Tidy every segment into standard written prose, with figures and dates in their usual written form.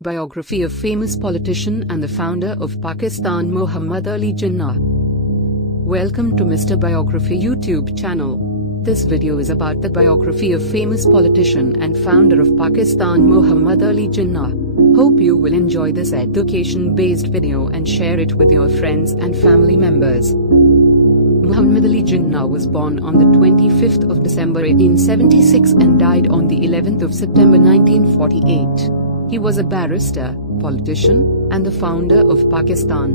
Biography of famous politician and the founder of Pakistan Mohammad Ali Jinnah. Welcome to Mr. Biography YouTube channel. This video is about the biography of famous politician and founder of Pakistan Mohammad Ali Jinnah. Hope you will enjoy this education-based video and share it with your friends and family members. Mohammad Ali Jinnah was born on the 25th of December 1876 and died on the 11th of September 1948. He was a barrister, politician, and the founder of Pakistan.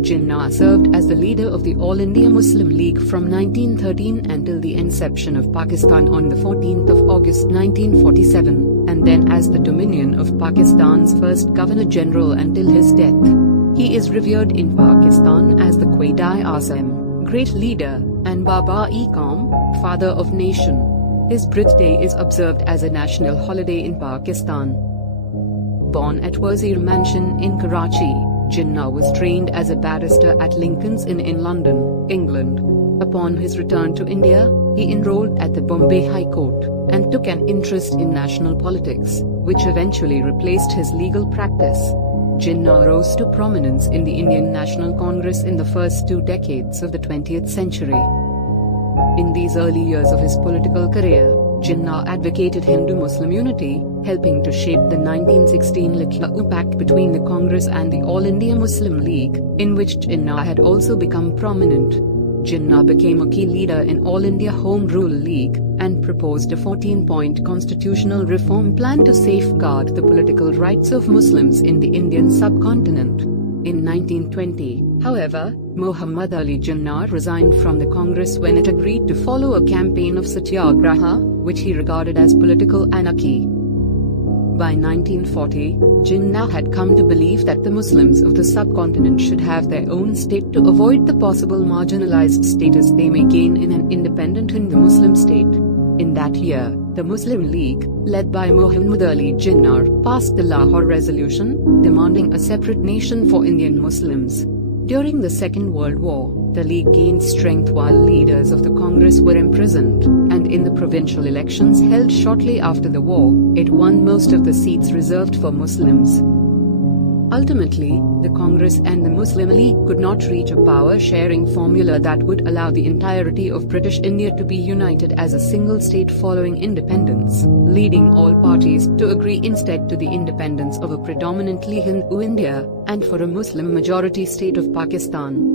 Jinnah served as the leader of the All India Muslim League from 1913 until the inception of Pakistan on the 14th of August 1947, and then as the Dominion of Pakistan's first Governor-General until his death. He is revered in Pakistan as the Quaid-i-Azam, great leader, and Baba-e-Qaum, father of nation. His birthday is observed as a national holiday in Pakistan. Born at Wazir Mansion in Karachi, Jinnah was trained as a barrister at Lincoln's Inn London, England. Upon his return to India, he enrolled at the Bombay High Court, and took an interest in national politics, which eventually replaced his legal practice. Jinnah rose to prominence in the Indian National Congress in the first 2 decades of the 20th century. In these early years of his political career, Jinnah advocated Hindu-Muslim unity, helping to shape the 1916 Alekum Pact between the Congress and the All India Muslim League, in which Jinnah had also become prominent. Jinnah became a key leader in All India Home Rule League, and proposed a 14-point constitutional reform plan to safeguard the political rights of Muslims in the Indian subcontinent. In 1920, however, Mohammad Ali Jinnah resigned from the Congress when it agreed to follow a campaign of satyagraha, which he regarded as political anarchy. By 1940, Jinnah had come to believe that the Muslims of the subcontinent should have their own state to avoid the possible marginalized status they may gain in an independent Hindu-Muslim state. In that year, the Muslim League, led by Mohammad Ali Jinnah, passed the Lahore Resolution, demanding a separate nation for Indian Muslims. During the Second World War, the League gained strength while leaders of the Congress were imprisoned, and in the provincial elections held shortly after the war, it won most of the seats reserved for Muslims. Ultimately, the Congress and the Muslim League could not reach a power-sharing formula that would allow the entirety of British India to be united as a single state following independence, leading all parties to agree instead to the independence of a predominantly Hindu India, and for a Muslim-majority state of Pakistan.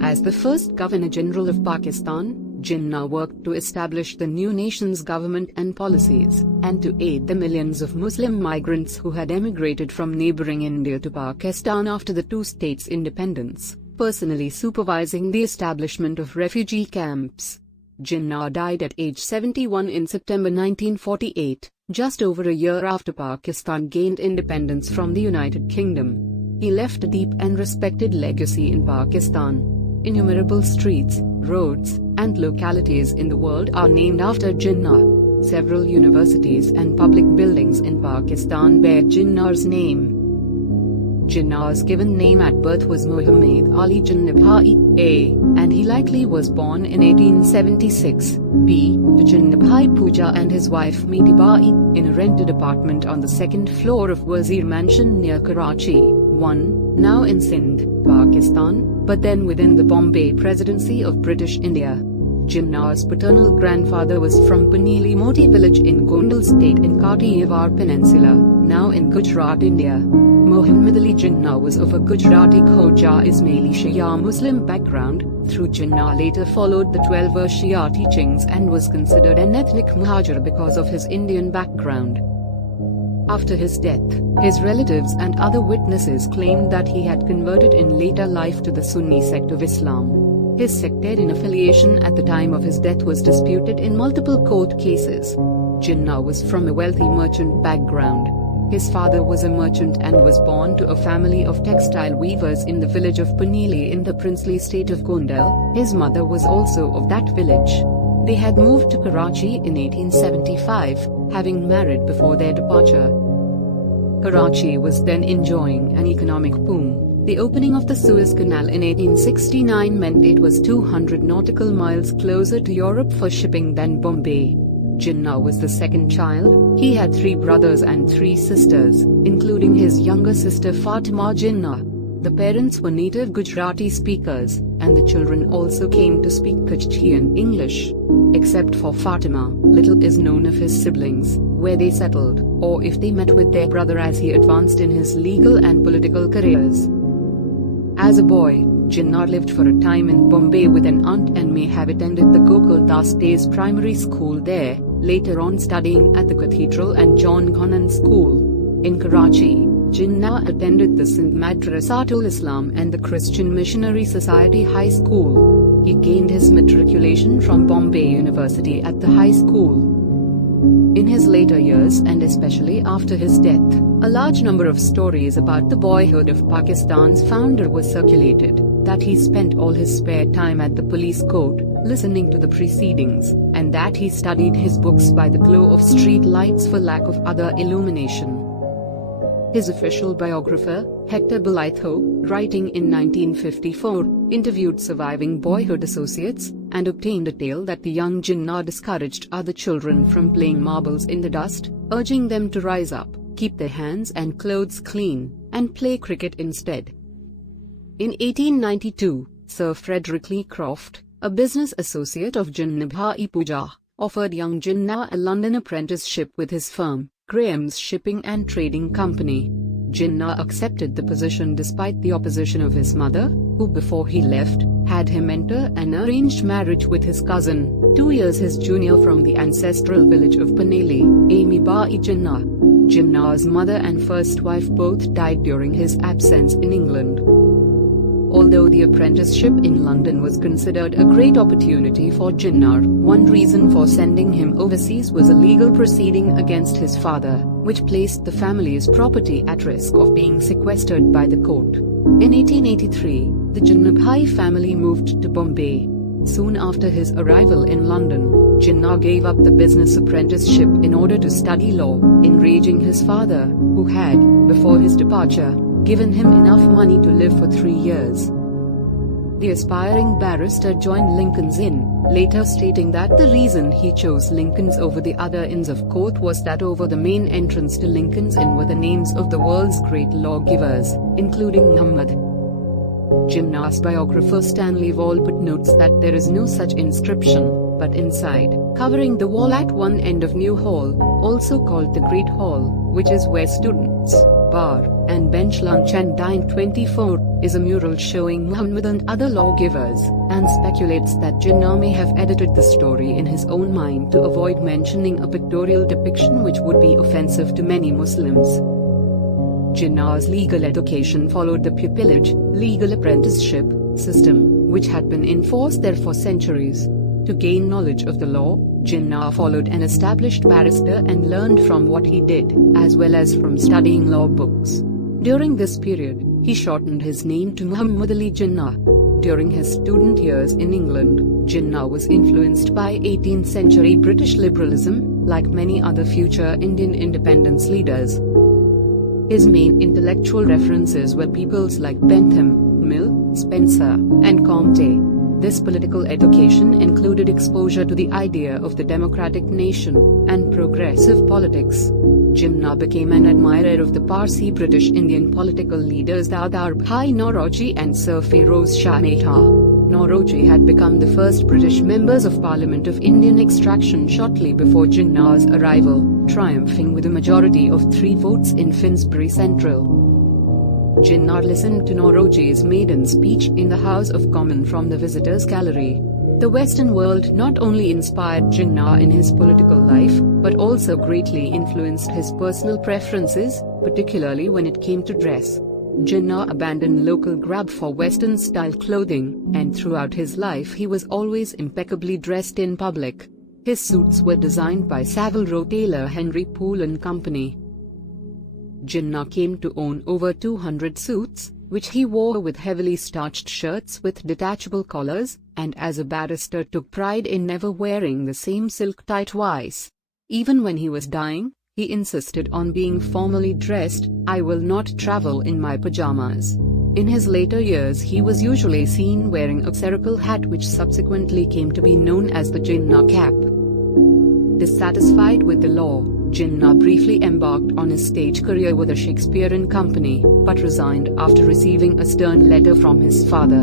As the first Governor-General of Pakistan, Jinnah worked to establish the new nation's government and policies, and to aid the millions of Muslim migrants who had emigrated from neighboring India to Pakistan after the two states' independence, personally supervising the establishment of refugee camps. Jinnah died at age 71 in September 1948, just over a year after Pakistan gained independence from the United Kingdom. He left a deep and respected legacy in Pakistan. Innumerable streets, roads, and localities in the world are named after Jinnah. Several universities and public buildings in Pakistan bear Jinnah's name. Jinnah's given name at birth was Mohammad Ali Jinnah A, and he likely was born in 1876, B, to Jinnah Bhai Pooja and his wife Miti Bai, in a rented apartment on the second floor of Wazir Mansion near Karachi, 1, now in Sindh, Pakistan, but then within the Bombay Presidency of British India. Jinnah's paternal grandfather was from Paneli Moti village in Gondal state in Quaid-i-Azam Peninsula, now in Gujarat, India. Mohammad Ali Jinnah was of a Gujarati Khoja Ismaili Shia Muslim background. Through Jinnah later followed the 12 Shia teachings and was considered an ethnic Muhajir because of his Indian background. After his death, his relatives and other witnesses claimed that he had converted in later life to the Sunni sect of Islam. His sectarian affiliation at the time of his death was disputed in multiple court cases. Jinnah was from a wealthy merchant background. His father was a merchant and was born to a family of textile weavers in the village of Paneli in the princely state of Gondal. His mother was also of that village. They had moved to Karachi in 1875, having married before their departure. Karachi was then enjoying an economic boom. The opening of the Suez Canal in 1869 meant it was 200 nautical miles closer to Europe for shipping than Bombay. Jinnah was the second child. He had 3 brothers and 3 sisters, including his younger sister Fatima Jinnah. The parents were native Gujarati speakers, and the children also came to speak Kutchi and English. Except for Fatima, little is known of his siblings, where they settled, or if they met with their brother as he advanced in his legal and political careers. As a boy, Jinnah lived for a time in Bombay with an aunt and may have attended the Gokul Das Days primary school there, later on studying at the Cathedral and John Connon School. In Karachi, Jinnah attended the Sindh Madrasatul Islam and the Christian Missionary Society High School. He gained his matriculation from Bombay University at the high school. In his later years and especially after his death, a large number of stories about the boyhood of Pakistan's founder were circulated, that he spent all his spare time at the police court, listening to the proceedings, and that he studied his books by the glow of street lights for lack of other illumination. His official biographer, Hector Bolitho, writing in 1954, interviewed surviving boyhood associates, and obtained a tale that the young Jinnah discouraged other children from playing marbles in the dust, urging them to rise up, keep their hands and clothes clean, and play cricket instead. In 1892, Sir Frederick Lee Croft, a business associate of Jinnah Bhai Puja, offered young Jinnah a London apprenticeship with his firm, Graham's Shipping and Trading Company. Jinnah accepted the position despite the opposition of his mother, who before he left, had him enter an arranged marriage with his cousin, 2 years his junior from the ancestral village of Paneli, Amy Bai Jinnah. Jinnah's mother and first wife both died during his absence in England. Although the apprenticeship in London was considered a great opportunity for Jinnah, one reason for sending him overseas was a legal proceeding against his father, which placed the family's property at risk of being sequestered by the court. In 1883, the Jinnah Bhai family moved to Bombay. Soon after his arrival in London, Jinnah gave up the business apprenticeship in order to study law, enraging his father, who had, before his departure, given him enough money to live for 3 years. The aspiring barrister joined Lincoln's Inn, later stating that the reason he chose Lincoln's over the other inns of court was that over the main entrance to Lincoln's Inn were the names of the world's great lawgivers, including Muhammad. Jinnah's biographer Stanley Walbott notes that there is no such inscription, but inside, covering the wall at one end of New Hall, also called the Great Hall, which is where students, bar, and bench lunch and dine 24, is a mural showing Muhammad and other lawgivers, and speculates that Jinnah may have edited the story in his own mind to avoid mentioning a pictorial depiction which would be offensive to many Muslims. Jinnah's legal education followed the pupillage, legal apprenticeship, system, which had been in force there for centuries. To gain knowledge of the law, Jinnah followed an established barrister and learned from what he did, as well as from studying law books. During this period, he shortened his name to Muhammad Ali Jinnah. During his student years in England, Jinnah was influenced by 18th century British liberalism, like many other future Indian independence leaders. His main intellectual references were peoples like Bentham, Mill, Spencer, and Comte. This political education included exposure to the idea of the democratic nation, and progressive politics. Jinnah became an admirer of the Parsi British Indian political leaders Dadar Bhai Nauroji and Sir Feroz Shah Mehta. Nauroji had become the first British members of Parliament of Indian extraction shortly before Jinnah's arrival, triumphing with a majority of 3 votes in Finsbury Central. Jinnah listened to Nauroji's maiden speech in the House of Commons from the Visitors' Gallery. The Western world not only inspired Jinnah in his political life, but also greatly influenced his personal preferences, particularly when it came to dress. Jinnah abandoned local grab for Western-style clothing, and throughout his life he was always impeccably dressed in public. His suits were designed by Savile Row tailor Henry Poole & Company. Jinnah came to own over 200 suits, which he wore with heavily starched shirts with detachable collars, and as a barrister took pride in never wearing the same silk tie twice. Even when he was dying, he insisted on being formally dressed. "I will not travel in my pajamas." In his later years he was usually seen wearing a spherical hat which subsequently came to be known as the Jinnah cap. Dissatisfied with the law, Jinnah briefly embarked on his stage career with a Shakespearean company, but resigned after receiving a stern letter from his father.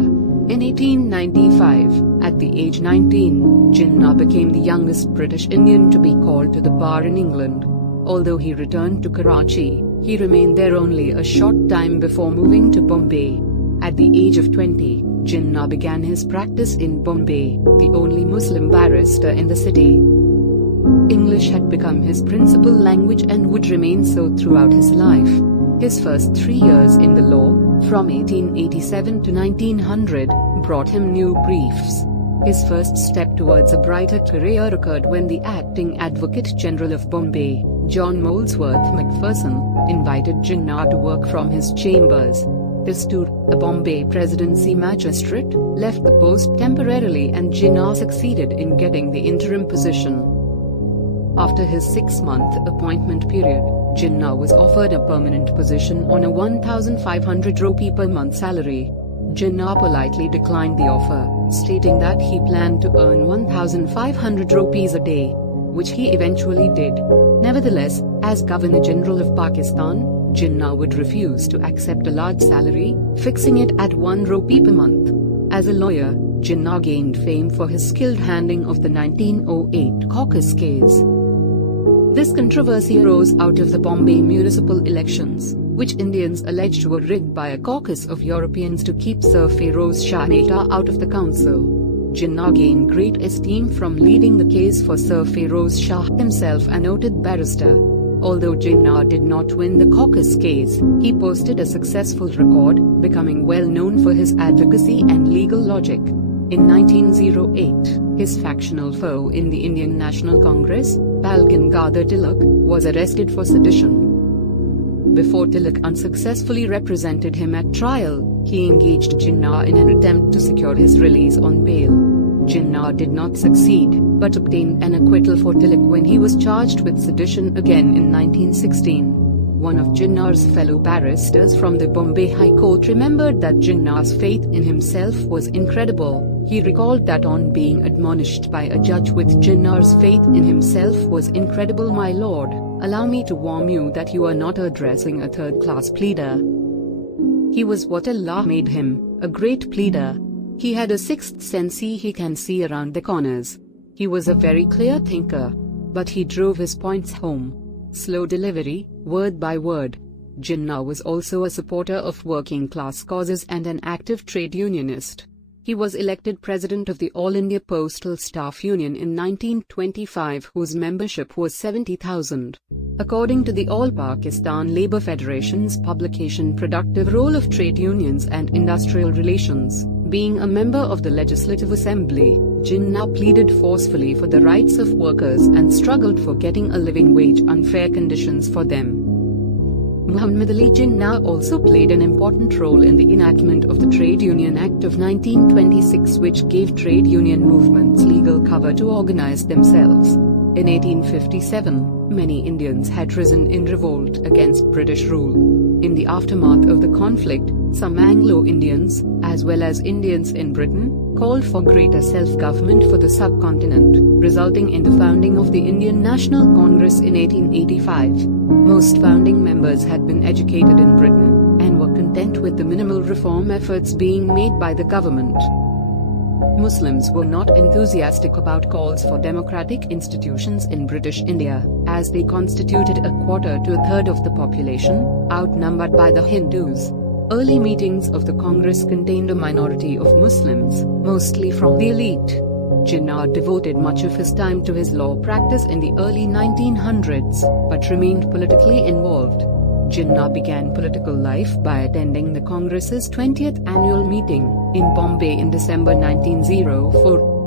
In 1895, at the age 19, Jinnah became the youngest British Indian to be called to the bar in England. Although he returned to Karachi, he remained there only a short time before moving to Bombay. At the age of 20, Jinnah began his practice in Bombay, the only Muslim barrister in the city. English had become his principal language and would remain so throughout his life. His first 3 years in the law, from 1887 to 1900, brought him new briefs. His first step towards a brighter career occurred when the acting Advocate General of Bombay, John Molesworth Macpherson, invited Jinnah to work from his chambers. This tour, a Bombay Presidency magistrate, left the post temporarily and Jinnah succeeded in getting the interim position. After his 6-month appointment period, Jinnah was offered a permanent position on a 1,500 rupee per month salary. Jinnah politely declined the offer, stating that he planned to earn 1,500 rupees a day, which he eventually did. Nevertheless, as Governor General of Pakistan, Jinnah would refuse to accept a large salary, fixing it at 1 rupee per month. As a lawyer, Jinnah gained fame for his skilled handling of the 1908 caucus case. This controversy arose out of the Bombay municipal elections, which Indians alleged were rigged by a caucus of Europeans to keep Sir Feroz Shah Mehta out of the council. Jinnah gained great esteem from leading the case for Sir Feroz Shah, himself a noted barrister. Although Jinnah did not win the caucus case, he posted a successful record, becoming well known for his advocacy and legal logic. In 1908, his factional foe in the Indian National Congress, Bal Gangadhar Tilak, was arrested for sedition. Before Tilak unsuccessfully represented him at trial, he engaged Jinnah in an attempt to secure his release on bail. Jinnah did not succeed, but obtained an acquittal for Tilak when he was charged with sedition again in 1916. One of Jinnah's fellow barristers from the Bombay High Court remembered that Jinnah's faith in himself was incredible. He recalled that on being admonished by a judge with Jinnah's faith in himself was incredible. My lord, allow me to warn you that you are not addressing a third-class pleader. He was what Allah made him, a great pleader. He had a sixth sense, he can see around the corners. He was a very clear thinker, but he drove his points home. Slow delivery, word by word. Jinnah was also a supporter of working-class causes and an active trade unionist. He was elected president of the All India Postal Staff Union in 1925, whose membership was 70,000. According to the All Pakistan Labour Federation's publication Productive Role of Trade Unions and Industrial Relations, being a member of the Legislative Assembly, Jinnah pleaded forcefully for the rights of workers and struggled for getting a living wage, unfair conditions for them. Muhammad Ali Jinnah also played an important role in the enactment of the Trade Union Act of 1926, which gave trade union movements legal cover to organize themselves. In 1857, many Indians had risen in revolt against British rule. In the aftermath of the conflict, some Anglo-Indians, as well as Indians in Britain, called for greater self-government for the subcontinent, resulting in the founding of the Indian National Congress in 1885. Most founding members had been educated in Britain, and were content with the minimal reform efforts being made by the government. Muslims were not enthusiastic about calls for democratic institutions in British India, as they constituted a quarter to a third of the population, outnumbered by the Hindus. Early meetings of the Congress contained a minority of Muslims, mostly from the elite. Jinnah devoted much of his time to his law practice in the early 1900s, but remained politically involved. Jinnah began political life by attending the Congress's 20th annual meeting in Bombay in December 1904.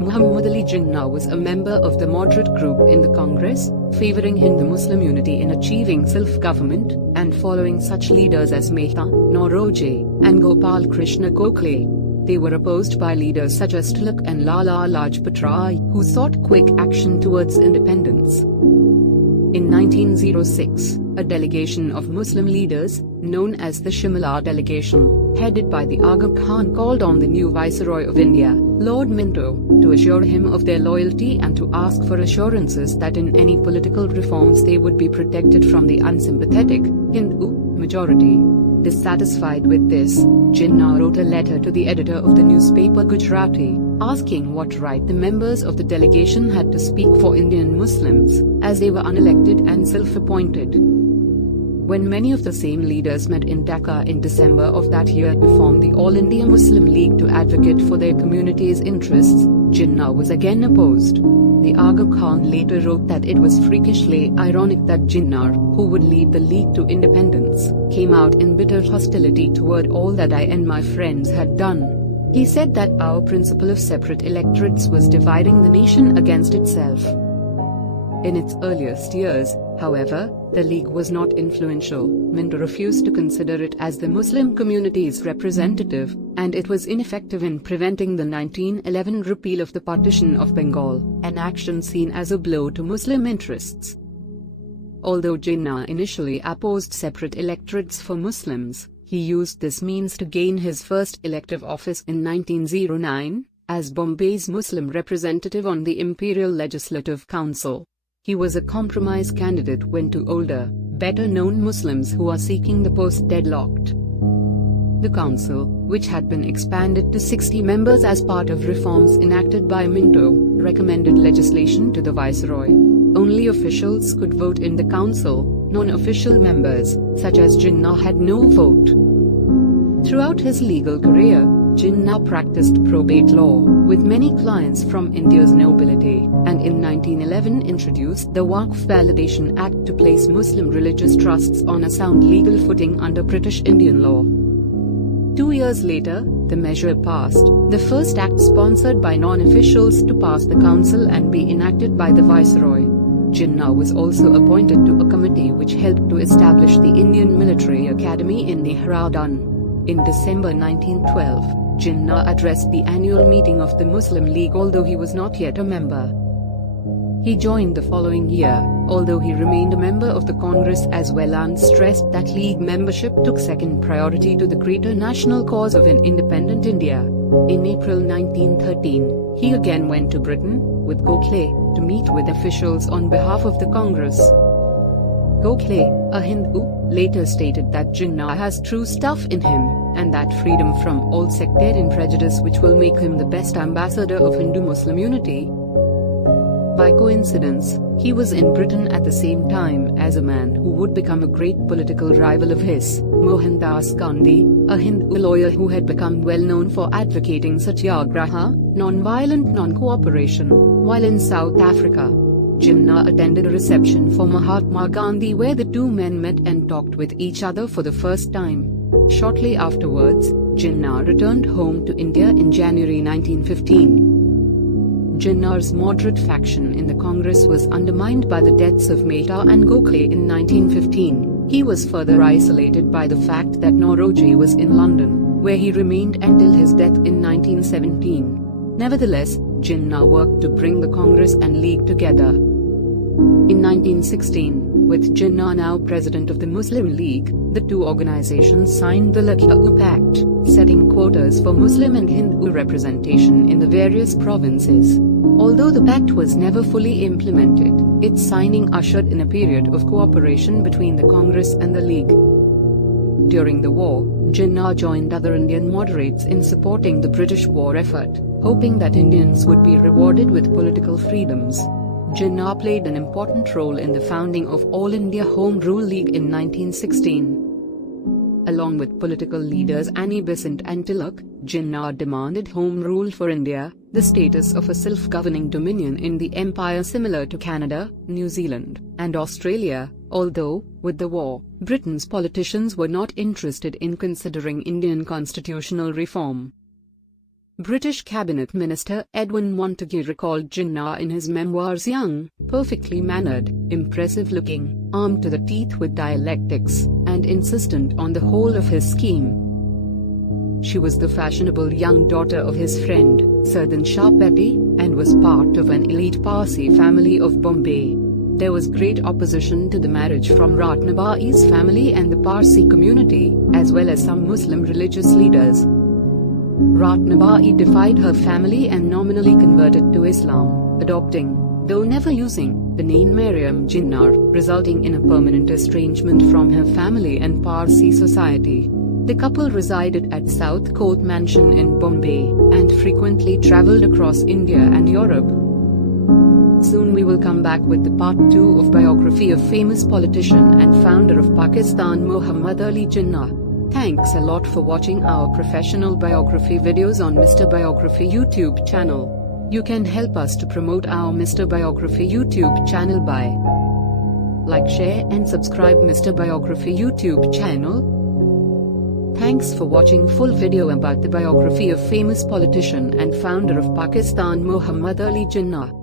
Muhammad Ali Jinnah was a member of the moderate group in the Congress, favoring Hindu-Muslim unity in achieving self-government, and following such leaders as Mehta, Nauroji, and Gopal Krishna Gokhale. They were opposed by leaders such as Tilak and Lala Lajpat Rai, who sought quick action towards independence. In 1906, a delegation of Muslim leaders, known as the Shimla delegation, headed by the Aga Khan, called on the new Viceroy of India, Lord Minto, to assure him of their loyalty and to ask for assurances that in any political reforms they would be protected from the unsympathetic Hindu majority. Dissatisfied with this, Jinnah wrote a letter to the editor of the newspaper Gujarati, asking what right the members of the delegation had to speak for Indian Muslims, as they were unelected and self-appointed. When many of the same leaders met in Dhaka in December of that year to form the All India Muslim League to advocate for their community's interests, Jinnah was again opposed. The Aga Khan later wrote that it was freakishly ironic that Jinnah, who would lead the League to independence, came out in bitter hostility toward all that I and my friends had done. He said that our principle of separate electorates was dividing the nation against itself. In its earliest years, however, the League was not influential. Minto refused to consider it as the Muslim community's representative, and it was ineffective in preventing the 1911 repeal of the partition of Bengal, an action seen as a blow to Muslim interests. Although Jinnah initially opposed separate electorates for Muslims, he used this means to gain his first elective office in 1909, as Bombay's Muslim representative on the Imperial Legislative Council. He was a compromise candidate when two older, better-known Muslims who are seeking the post deadlocked. The council, which had been expanded to 60 members as part of reforms enacted by Minto, recommended legislation to the Viceroy. Only officials could vote in the council. Non-official members, such as Jinnah, had no vote. Throughout his legal career, Jinnah practiced probate law, with many clients from India's nobility, and in 1911 introduced the Waqf Validation Act to place Muslim religious trusts on a sound legal footing under British Indian law. 2 years later, the measure passed, the first act sponsored by non-officials to pass the council and be enacted by the Viceroy. Jinnah was also appointed to a committee which helped to establish the Indian Military Academy in Dehradun. In December 1912, Jinnah addressed the annual meeting of the Muslim League although he was not yet a member. He joined the following year, although he remained a member of the Congress as well, and stressed that League membership took second priority to the greater national cause of an independent India. In April 1913, he again went to Britain, with Gokhale, to meet with officials on behalf of the Congress. Gokhale, a Hindu, later stated that Jinnah has true stuff in him, and that freedom from all sectarian prejudice which will make him the best ambassador of Hindu-Muslim unity. By coincidence, he was in Britain at the same time as a man who would become a great political rival of his, Mohandas Gandhi, a Hindu lawyer who had become well known for advocating satyagraha, non-violent non-cooperation, while in South Africa. Jinnah attended a reception for Mahatma Gandhi where the two men met and talked with each other for the first time. Shortly afterwards, Jinnah returned home to India in January 1915. Jinnah's moderate faction in the Congress was undermined by the deaths of Mehta and Gokhale in 1915. He was further isolated by the fact that Nauroji was in London, where he remained until his death in 1917. Nevertheless, Jinnah worked to bring the Congress and League together. In 1916, with Jinnah now president of the Muslim League, the two organizations signed the Alekum Pact, setting quotas for Muslim and Hindu representation in the various provinces. Although the pact was never fully implemented, its signing ushered in a period of cooperation between the Congress and the League. During the war, Jinnah joined other Indian moderates in supporting the British war effort, hoping that Indians would be rewarded with political freedoms. Jinnah played an important role in the founding of All India Home Rule League in 1916. Along with political leaders Annie Besant and Tilak, Jinnah demanded home rule for India, the status of a self-governing dominion in the empire similar to Canada, New Zealand, and Australia, although, with the war, Britain's politicians were not interested in considering Indian constitutional reform. British Cabinet Minister Edwin Montagu recalled Jinnah in his memoirs young, perfectly mannered, impressive-looking, armed to the teeth with dialectics, and insistent on the whole of his scheme. She was the fashionable young daughter of his friend, Sardin Shah Petty, and was part of an elite Parsi family of Bombay. There was great opposition to the marriage from Ratnaba'i's family and the Parsi community, as well as some Muslim religious leaders. Ratnaba'i defied her family and nominally converted to Islam, adopting, though never using, the name Maryam Jinnah, resulting in a permanent estrangement from her family and Parsi society. The couple resided at South Court Mansion in Bombay, and frequently travelled across India and Europe. Soon we will come back with the part 2 of biography of famous politician and founder of Pakistan Mohammad Ali Jinnah. Thanks a lot for watching our professional biography videos on Mr. Biography YouTube channel. You can help us to promote our Mr. Biography YouTube channel by like, share and subscribe Mr. Biography YouTube channel. Thanks for watching full video about the biography of famous politician and founder of Pakistan Mohammad Ali Jinnah.